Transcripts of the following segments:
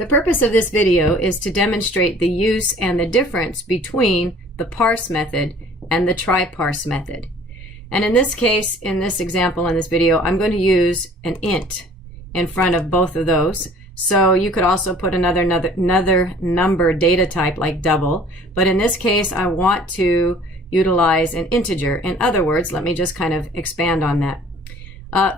The purpose of this video is to demonstrate the use and the difference between the parse method and the TryParse method. And in this case, in this example, in this video, I'm going to use an int in front of both of those. So you could also put another number data type like double, but in this case I want to utilize an integer. In other words, let me just kind of expand on that.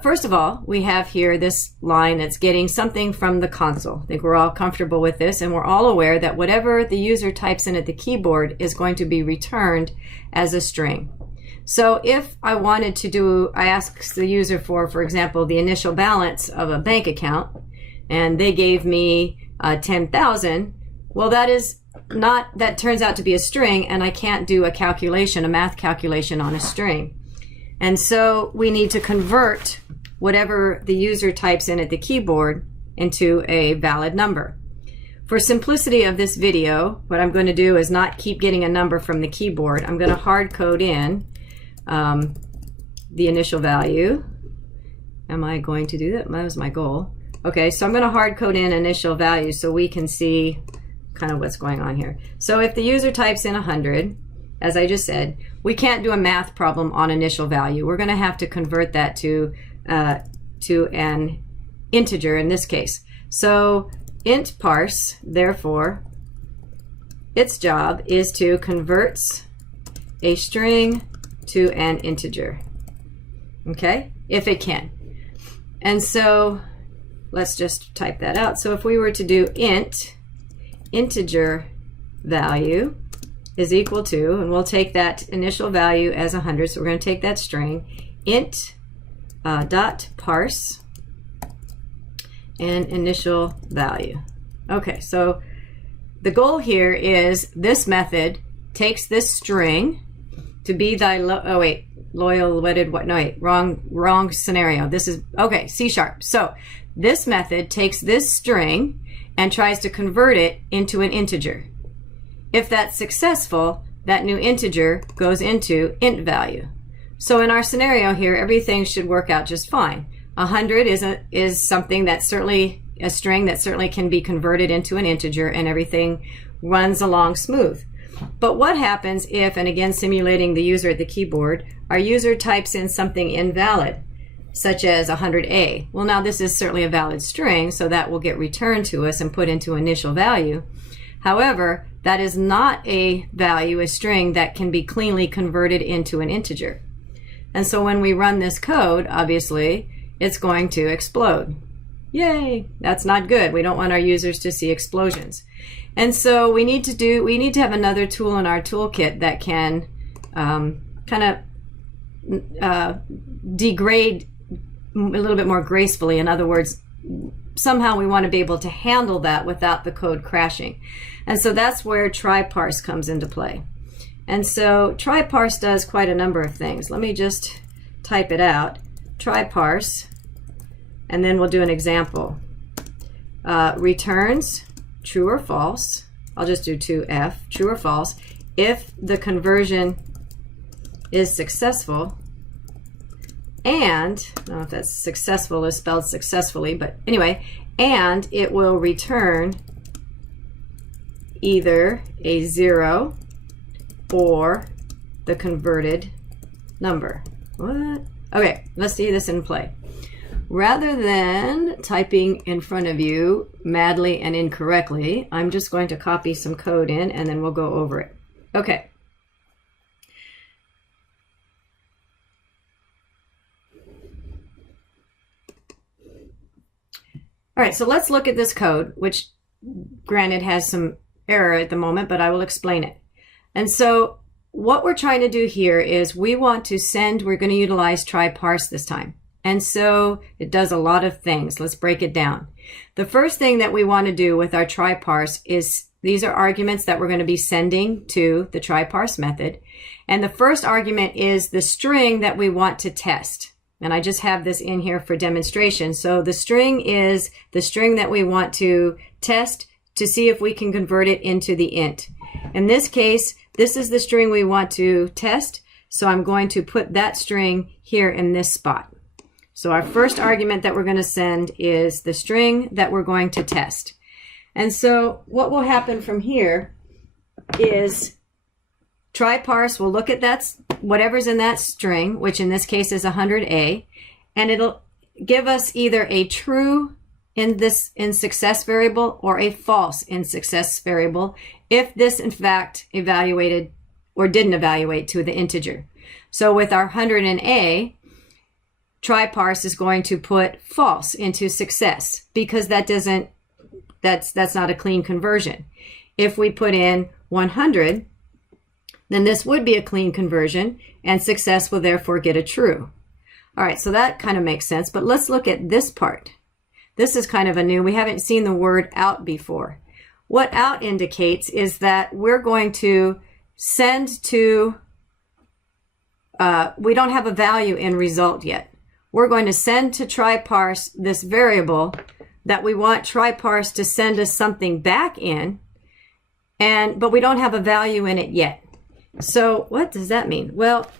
First of all, we have here this line that's getting something from the console. I think we're all comfortable with this, and we're all aware that whatever the user types in at the keyboard is going to be returned as a string. So if I wanted to do, I asked the user for example, the initial balance of a bank account, and they gave me 10,000, well, that turns out to be a string, and I can't do a calculation, a math calculation on a string. And so we need to convert whatever the user types in at the keyboard into a valid number. For simplicity of this video, what I'm going to do is not keep getting a number from the keyboard. I'm going to hard code in the initial value. Am I going to do that? That was my goal. Okay, so I'm going to hard code in initial value so we can see kind of what's going on here. So if the user types in 100, as I just said, we can't do a math problem on initial value. We're going to have to convert that to an integer in this case. So int parse, therefore, its job is to convert a string to an integer. Okay, if it can. And so let's just type that out. So if we were to do int integer value is equal to, and we'll take that initial value as 100, so we're going to take that string, int dot parse and initial value. Okay, so the goal here is this method takes this string to be thy loyal wedded what? No, wait, wrong scenario. This is okay, C#. So this method takes this string and tries to convert it into an integer. If that's successful, that new integer goes into int value. So in our scenario here, everything should work out just fine. 100 is something that's certainly a string that certainly can be converted into an integer, and everything runs along smooth. But what happens if, and again simulating the user at the keyboard, our user types in something invalid, such as 100A? Well, now this is certainly a valid string, so that will get returned to us and put into initial value. However, that is not a value, a string that can be cleanly converted into an integer. And so when we run this code, obviously, it's going to explode. Yay! That's not good. We don't want our users to see explosions. And so we need to have another tool in our toolkit that can kind of degrade a little bit more gracefully. In other words, somehow we want to be able to handle that without the code crashing. And so that's where TryParse comes into play. And so TryParse does quite a number of things. Let me just type it out. TryParse, and then we'll do an example. Returns true or false. I'll just do 2F, true or false. If the conversion is successful, and, I don't know if that's successful is spelled successfully, but anyway, and it will return either a 0 or the converted number. What? Okay, let's see this in play. Rather than typing in front of you madly and incorrectly, I'm just going to copy some code in and then we'll go over it. Okay. All right, so let's look at this code, which granted has some error at the moment, but I will explain it. And so what we're trying to do here is we want to send, we're going to utilize TryParse this time. And so it does a lot of things. Let's break it down. The first thing that we want to do with our TryParse is, these are arguments that we're going to be sending to the TryParse method. And the first argument is the string that we want to test. And I just have this in here for demonstration. So the string is the string that we want to test to see if we can convert it into the int. In this case, this is the string we want to test. So I'm going to put that string here in this spot. So our first argument that we're going to send is the string that we're going to test. And so what will happen from here is TryParse will look at that, whatever's in that string, which in this case is 100A, and it'll give us either a true in success variable or a false in success variable if this in fact evaluated or didn't evaluate to the integer. So with our 100 and A, TryParse is going to put false into success because that's not a clean conversion. If we put in 100, then this would be a clean conversion and success will therefore get a true. All right, so that kind of makes sense, but let's look at this part. This is kind of a new, we haven't seen the word out before. What out indicates is that we're going to send to, we don't have a value in result yet. We're going to send to TryParse this variable that we want TryParse to send us something back in, but we don't have a value in it yet. So what does that mean? Well,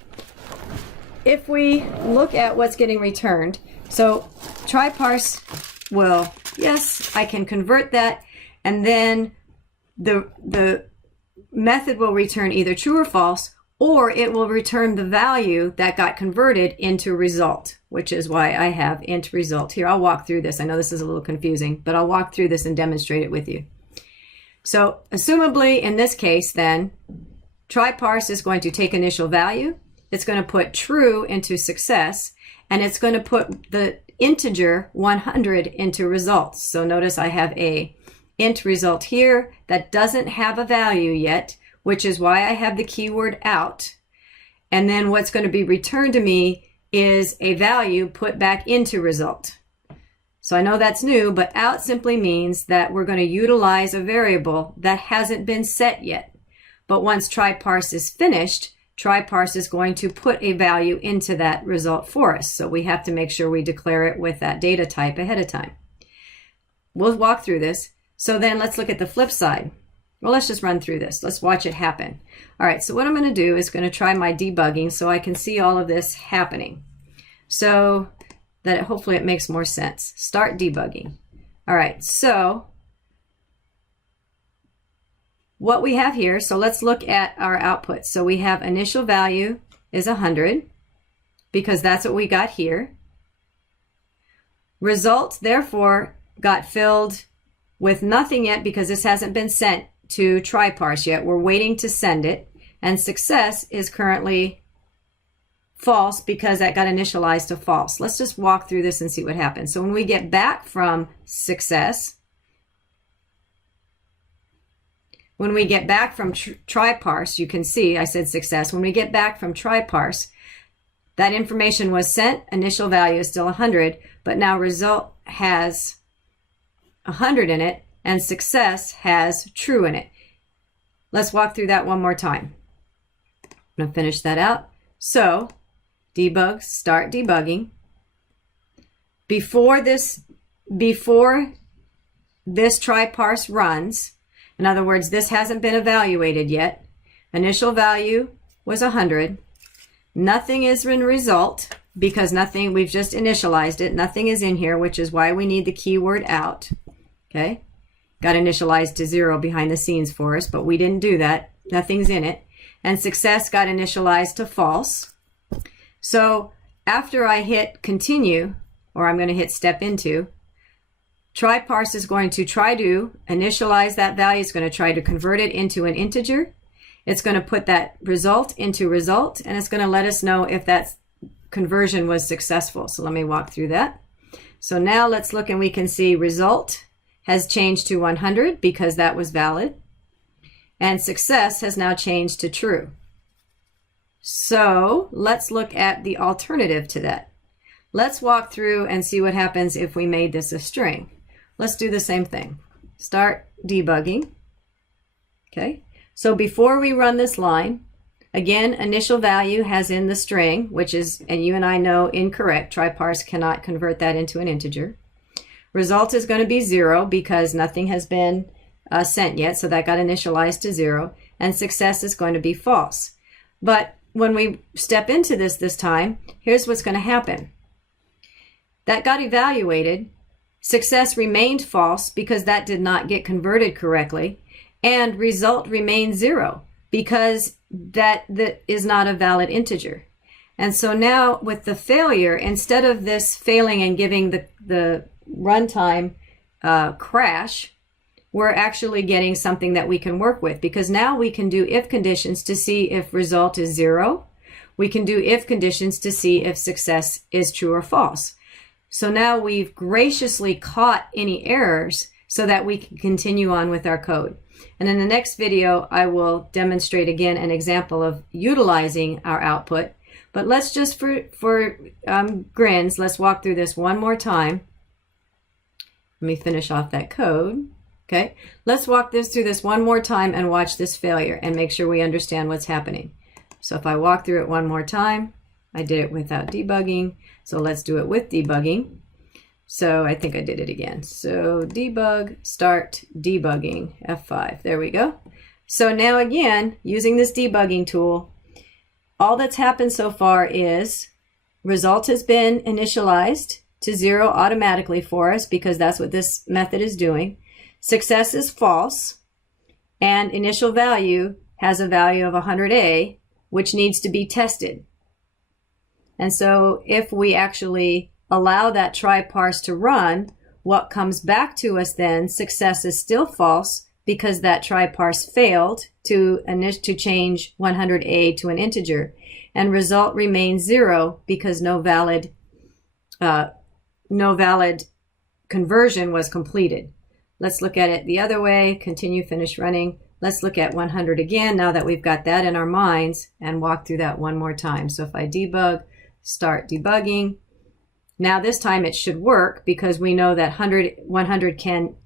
if we look at what's getting returned, so TryParse will, yes, I can convert that, and then the method will return either true or false, or it will return the value that got converted into result, which is why I have int result here. I'll walk through this. I know this is a little confusing, but I'll walk through this and demonstrate it with you. So assumably in this case then, TryParse is going to take initial value, it's going to put true into success, and it's going to put the integer 100 into results. So notice I have a int result here that doesn't have a value yet, which is why I have the keyword out. And then what's going to be returned to me is a value put back into result. So I know that's new, but out simply means that we're going to utilize a variable that hasn't been set yet. But once TryParse is finished, TryParse is going to put a value into that result for us. So we have to make sure we declare it with that data type ahead of time. We'll walk through this. So then let's look at the flip side. Well, let's just run through this. Let's watch it happen. All right, so what I'm going to do is going to try my debugging so I can see all of this happening, so that hopefully it makes more sense. Start debugging. All right, so what we have here, so let's look at our output. So we have initial value is 100 because that's what we got here. Result, therefore, got filled with nothing yet because this hasn't been sent to TryParse yet. We're waiting to send it. And success is currently false because that got initialized to false. Let's just walk through this and see what happens. So when we get back from success, when we get back from TryParse, you can see I said success. When we get back from TryParse, that information was sent. Initial value is still 100, but now result has 100 in it, and success has true in it. Let's walk through that one more time. I'm going to finish that out. So, debug, start debugging. Before this TryParse runs, in other words, this hasn't been evaluated yet. Initial value was 100. Nothing is in result because nothing, we've just initialized it. Nothing is in here, which is why we need the keyword out. Okay, got initialized to 0 behind the scenes for us, but we didn't do that. Nothing's in it. And success got initialized to false. So after I hit continue, or I'm going to hit step into, TryParse is going to try to initialize that value. It's going to try to convert it into an integer. It's going to put that result into result, and it's going to let us know if that conversion was successful. So let me walk through that. So now let's look, and we can see result has changed to 100 because that was valid, and success has now changed to true. So let's look at the alternative to that. Let's walk through and see what happens if we made this a string. Let's do the same thing. Start debugging. Okay, so before we run this line, again, initial value has in the string, which is, and you and I know, incorrect. TryParse cannot convert that into an integer. Result is going to be 0 because nothing has been sent yet, so that got initialized to 0. And success is going to be false. But when we step into this time, here's what's going to happen. That got evaluated, Success remained false because that did not get converted correctly. And result remained 0 because that is not a valid integer. And so now with the failure, instead of this failing and giving the runtime crash, we're actually getting something that we can work with, because now we can do if conditions to see if result is 0. We can do if conditions to see if success is true or false. So now we've graciously caught any errors so that we can continue on with our code. And in the next video, I will demonstrate again an example of utilizing our output. But let's just, for grins, let's walk through this one more time. Let me finish off that code. Okay, let's walk through this one more time and watch this failure and make sure we understand what's happening. So if I walk through it one more time, I did it without debugging. So let's do it with debugging. So I think I did it again. So debug, start debugging, F5. There we go. So now again, using this debugging tool, all that's happened so far is result has been initialized to 0 automatically for us because that's what this method is doing. Success is false, and initial value has a value of 100A, which needs to be tested. And so if we actually allow that TryParse to run, what comes back to us then, success is still false because that TryParse failed to change 100A to an integer, and result remains 0 because no valid conversion was completed. Let's look at it the other way, continue, finish running. Let's look at 100 again now that we've got that in our minds and walk through that one more time. So if I debug, start debugging, now this time it should work because we know that 100 can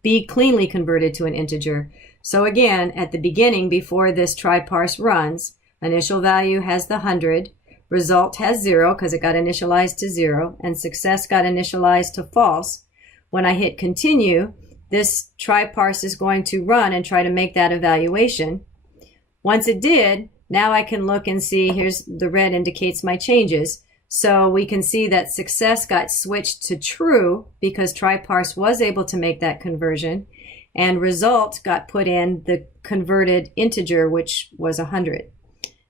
be cleanly converted to an integer. So again, at the beginning, before this TryParse runs, initial value has the 100, result has 0 because it got initialized to 0, and success got initialized to false. When I hit continue, this TryParse is going to run and try to make that evaluation. Once it did, now I can look and see, here's the red indicates my changes. So we can see that success got switched to true because TryParse was able to make that conversion, and result got put in the converted integer, which was 100.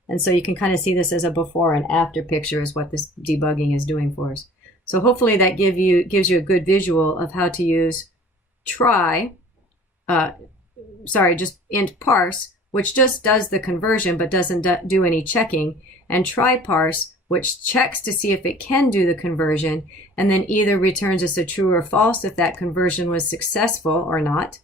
And so you can kind of see this as a before and after picture is what this debugging is doing for us. So hopefully that gives you a good visual of how to use int parse, which just does the conversion but doesn't do any checking, and TryParse, which checks to see if it can do the conversion and then either returns us a true or false if that conversion was successful or not,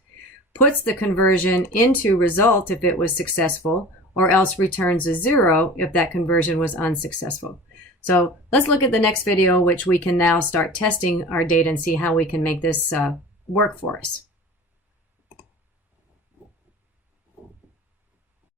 puts the conversion into result if it was successful, or else returns a 0 if that conversion was unsuccessful. So let's look at the next video, which we can now start testing our data and see how we can make this work for us.